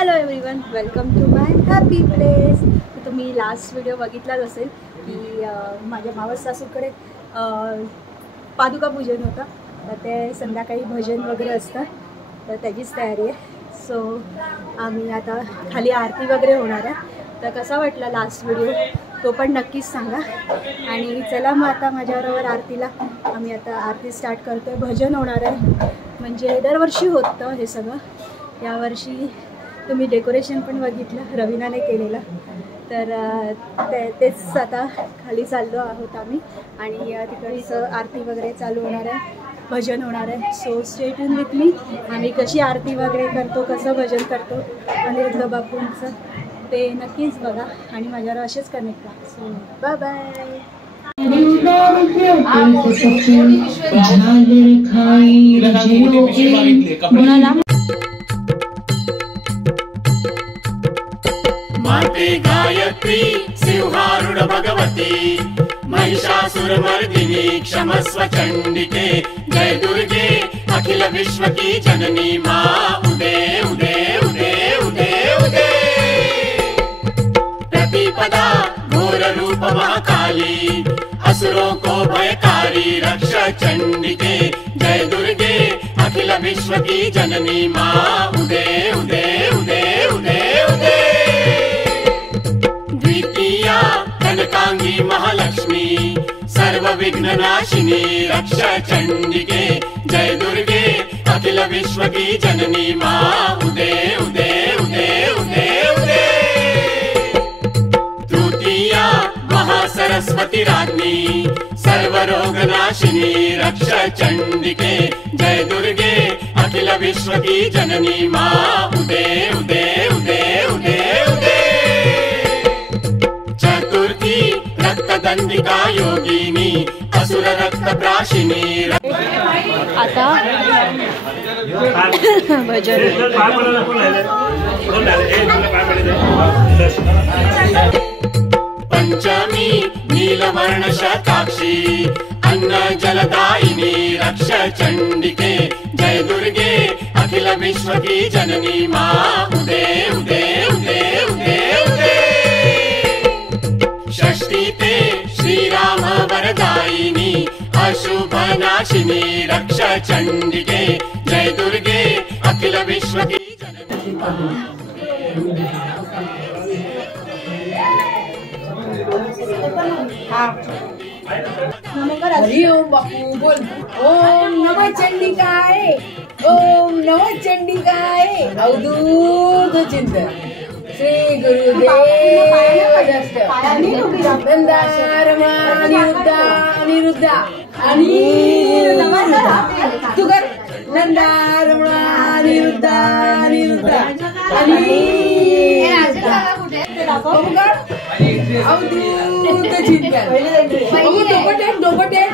Hello everyone, welcome to my happy place. तर तुम्ही last video बघितलाच असेल की माझ्या मावस सासूकडे पादुका पूजन होतं. तर ते संध्याकाळी भजन वगैरे असतं, तर त्याचीच तयारी आहे. सो आम्ही आता खाली आरती वगैरे होणार आहे. तर कसा वाटला लास्ट व्हिडिओ तो पण नक्कीच सांगा. आणि चला मग आता माझ्याबरोबर आरतीला आम्ही आता आरती स्टार्ट करतो आहे. भजन होणार आहे, म्हणजे दरवर्षी होतं हे सगळं. यावर्षी तुम्ही डेकोरेशन पण बघितलं, रवीनाने केलेलं. तर तेच आता खाली चाललो आहोत आम्ही आणि तिकडचं आरती वगैरे चालू होणार आहे, भजन होणार आहे. So stay tune with me. आम्ही कशी आरती वगैरे करतो, कसं भजन करतो अनिरुद्ध बापूंचं, ते नक्कीच बघा आणि माझ्यावर असेच कनेक्ट व्हा. So bye bye. माते गायत्री सिंहारूढ भगवती महिषासुरमर्दिनी क्षमस्व चंडिके जय दुर्गे अखिल विश्व की जननी माँ उदे उदे उदे उदे उदे प्रतिपदा घोर रूप महाकाली असुरों को भयकारी रक्ष चंडिके जय दुर्गे अखिल विश्व की जननी माँ उदे उदे उदे उदे उदे द्वितीया कनकांगी महालक्ष्मी सर्व विघ्न नाशिनी रक्ष चंडिके जय दुर्गे अखिल विश्व की जननी माँ उदे उदे उदे उदे उदे तृतीया महासरस्वती राज्ञी सर्व रोग नाशिनी रक्ष चंडिके जय दुर्गे अखिल विश्व की जननी माँ उदे उदे उदे उदे उदे चतुर्थी रक्तदंडिका योगिनी असुर रक्त प्राशिनी. आता भजन. पंचमी नीलवर्ण शताक्षी अन्न जलदायिनी रक्ष चंडिके जय दुर्गे अखिल विश्व की जननी माँ उदे उदे उदे उदे उदे षष्ठी ते श्रीराम वरदायिनी अशुभ नाशिनी रक्ष चंडिके जय दुर्गे अखिल विश्व की जननी माँ. हरि ओम बापू बोल. ओम नमः चंडिकाय, ओम नमः चंडिकाय. अवधूत चिंतन श्री गुरुदेव दत्त. नंदारमा अनिरुद्धा तू कर. नंदारमा अनिरुद्धा अवधूत चिंतन. बाबू डोकं टेक.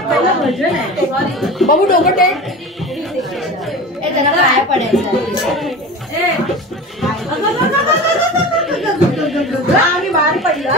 बाबू डोकं टेक. त्याला काय पडायचं आम्ही बाहेर पडला.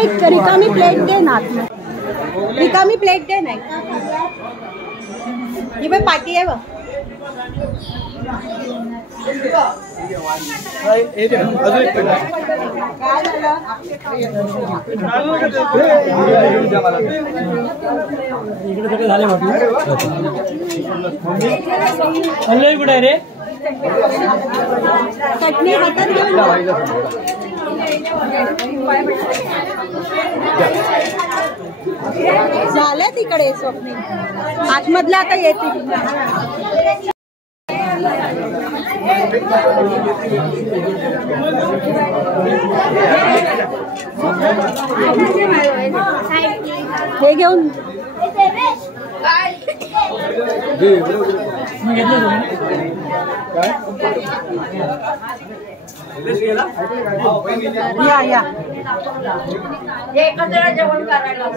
एक रिकामी प्लेट दे ना, रिकामी प्लेट दे नाही. ही बाई पाटी आहे बघ. कुठे रे चटणी हातात घेऊन झालं तिकडे स्वप्नी आतमधल्या आता येते. हे घेऊन या एकत्र जेवण करायला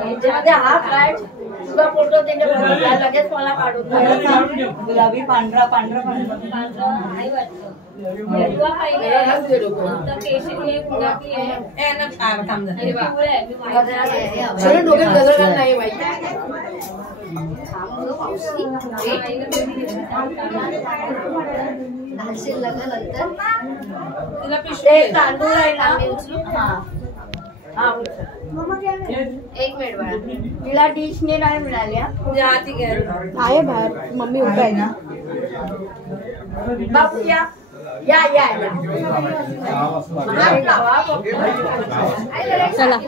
याच्यामध्ये हा फ्लॅट तुझा फोटो त्याने बनवला लगेच मला काढून गुलाबी पांढरा पांढरा नाही वाटतं सगळे डोक्यात गजर नाही माहिती तांदूळ आहे ना एक मिनिट बाळा तिला डिशने नाही मिळाल्या आहे बाहेर मम्मी उभं आहे ना बापू या या या या चला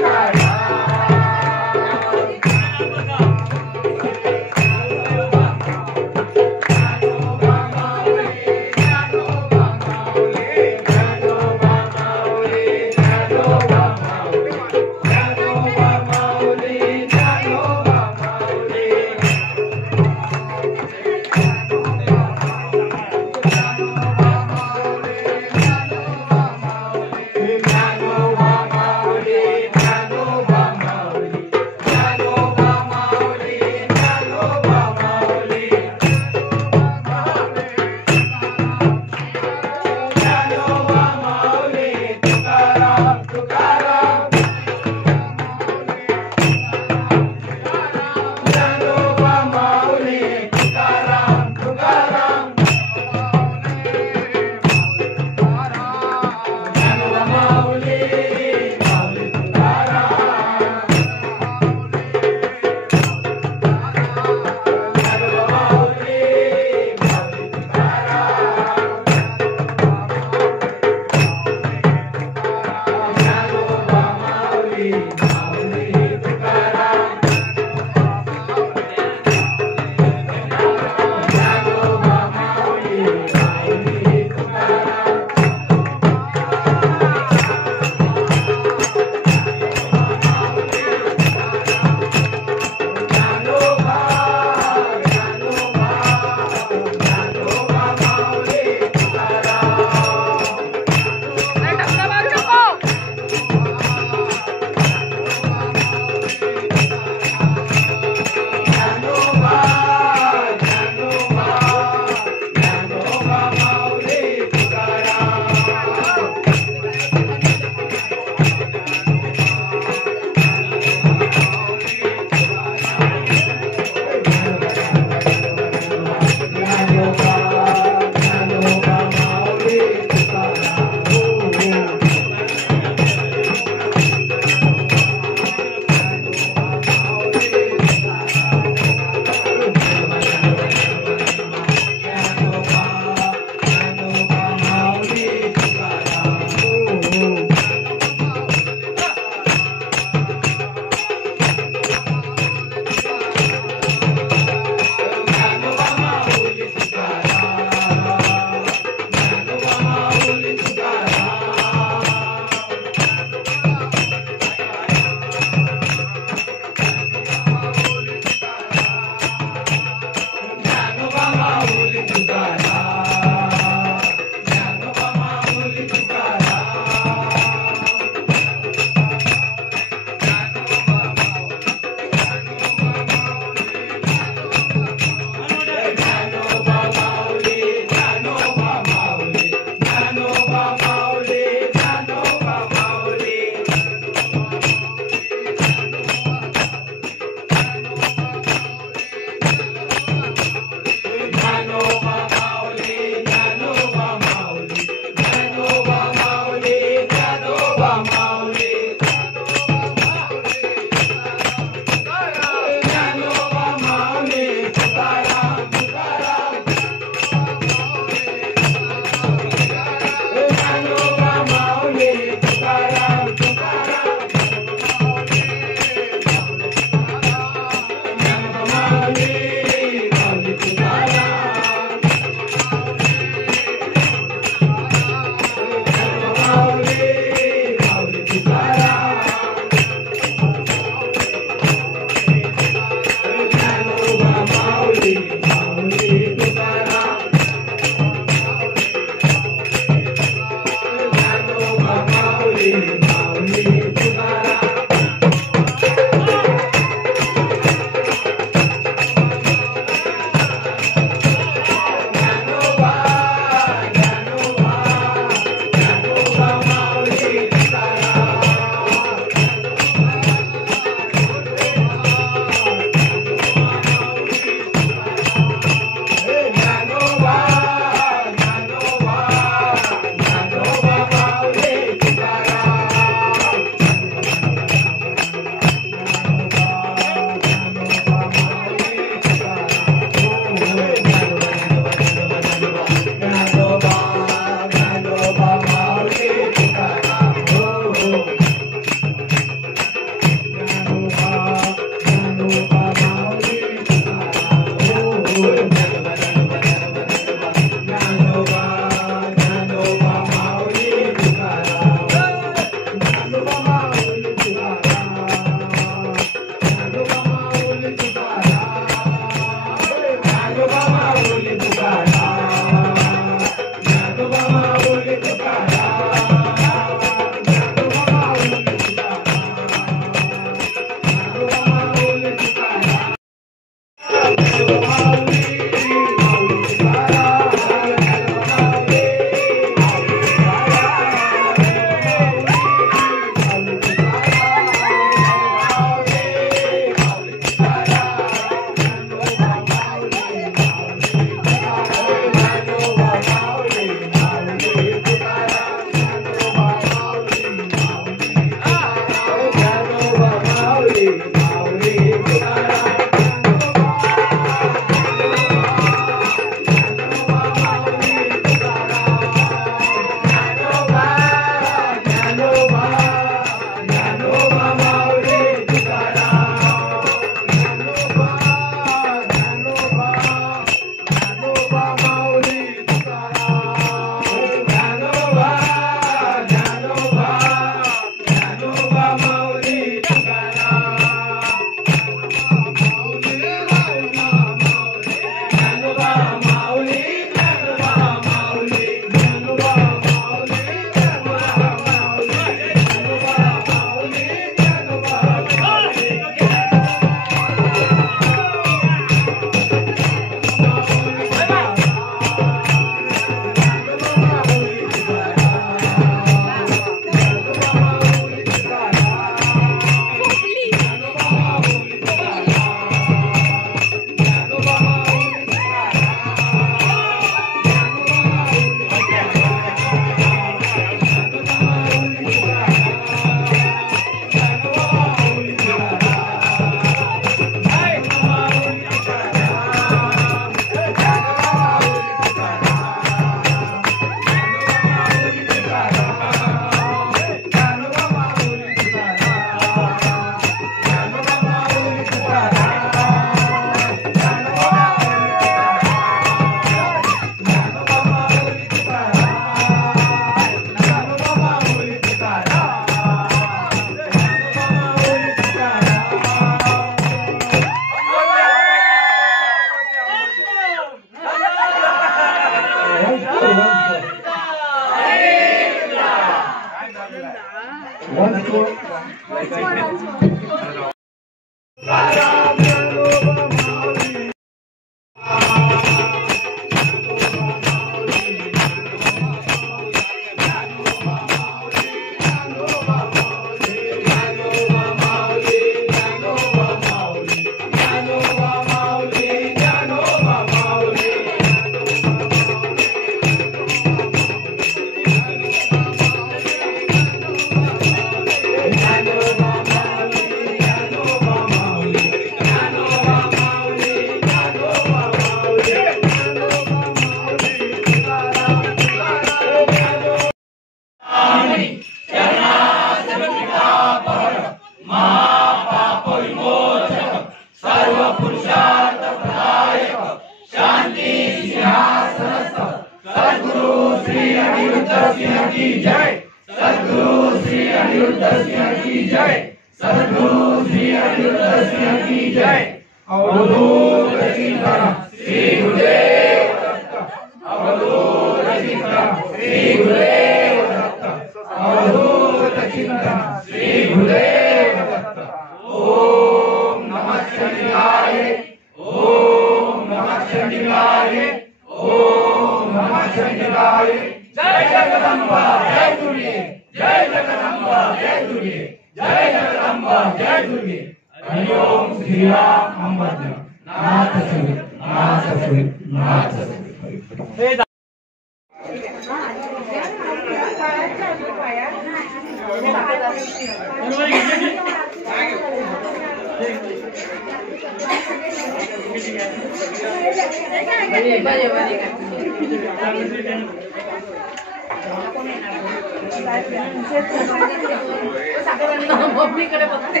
मम्मीकडे बघते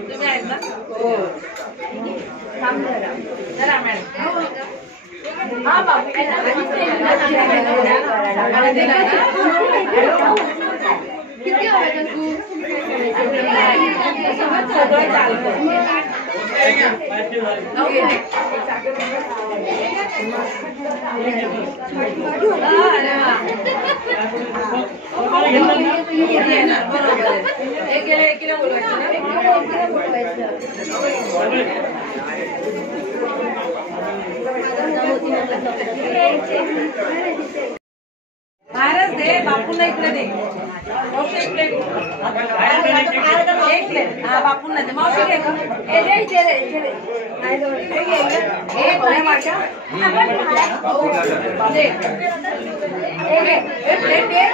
तुम्ही आहेत ना हो हा बाबू किती हवं तू सगळं चालतं महाराज दे बापूला इकडे दे मावशी इकडे एक प्लेट हा बापूंना दे मावशी घे प्लेट दे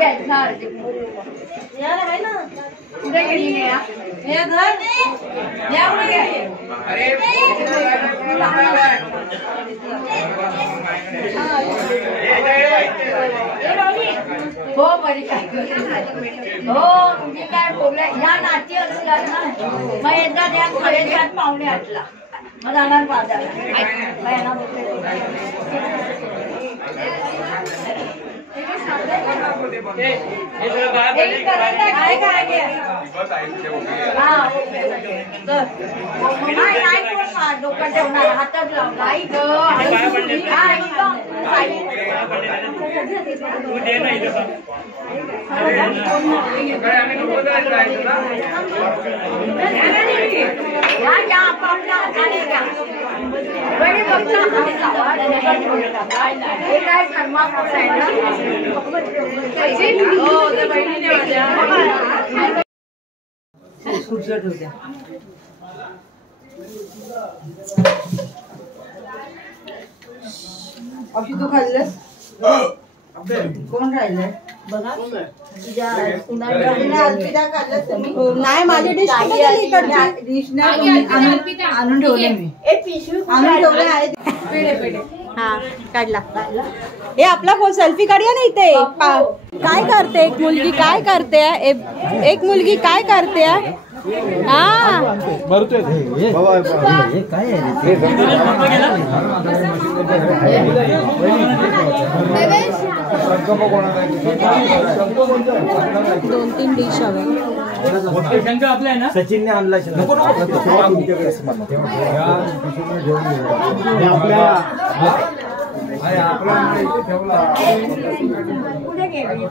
आजी आहेत ना यार आहे ना कुठे गेली या हे धर या कुठे गेली हो बरी काय हो मी काय बोलले ह्या नाती असतात ना मग एकदा त्या साडेसात पावणे आठला मग जाणार बाजारला मग यांना बोलले डोकं ठेवणार हातात लावणार आई ग अशी तू खाल्लंस कोण राहिलंय बघा नाही माझी डिश आणून ठेवले मी आणून ठेवले आहे हा काढला हे आपला सेल्फी काढूया ना इथे काय करते एक मुलगी काय करते एक मुलगी काय करते हा दोन तीन डिश हवे सचिनने आणला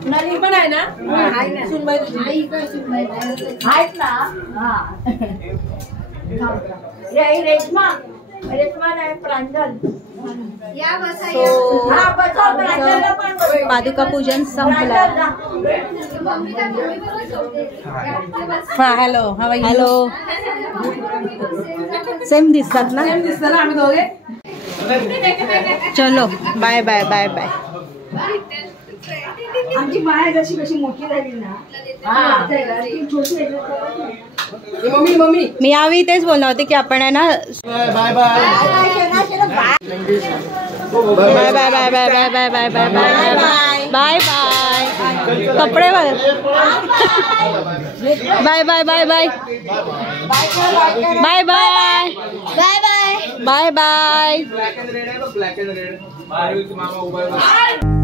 नली पण आहे ना सुनबाई तुझी आहेत ना हा रेश्मा रेश्मा नाही प्रांजल हा बसा प्रांजलला पण बसा. पादुका पूजन संपलं हॅलो हॅलो सेम दिसतात ना दिसतं ना आम्ही दोघे चलो बाय बाय बाय बाय आमची माय जशी कशी मोठी झाली ना मम्मी मम्मी मी यावेळी तेच बोलणार होते की आपण आहे ना bye bye bye bye bye bye bye bye bye bye bye bye bye कपडे बघ bye bye bye bye bye bye bye bye bye bye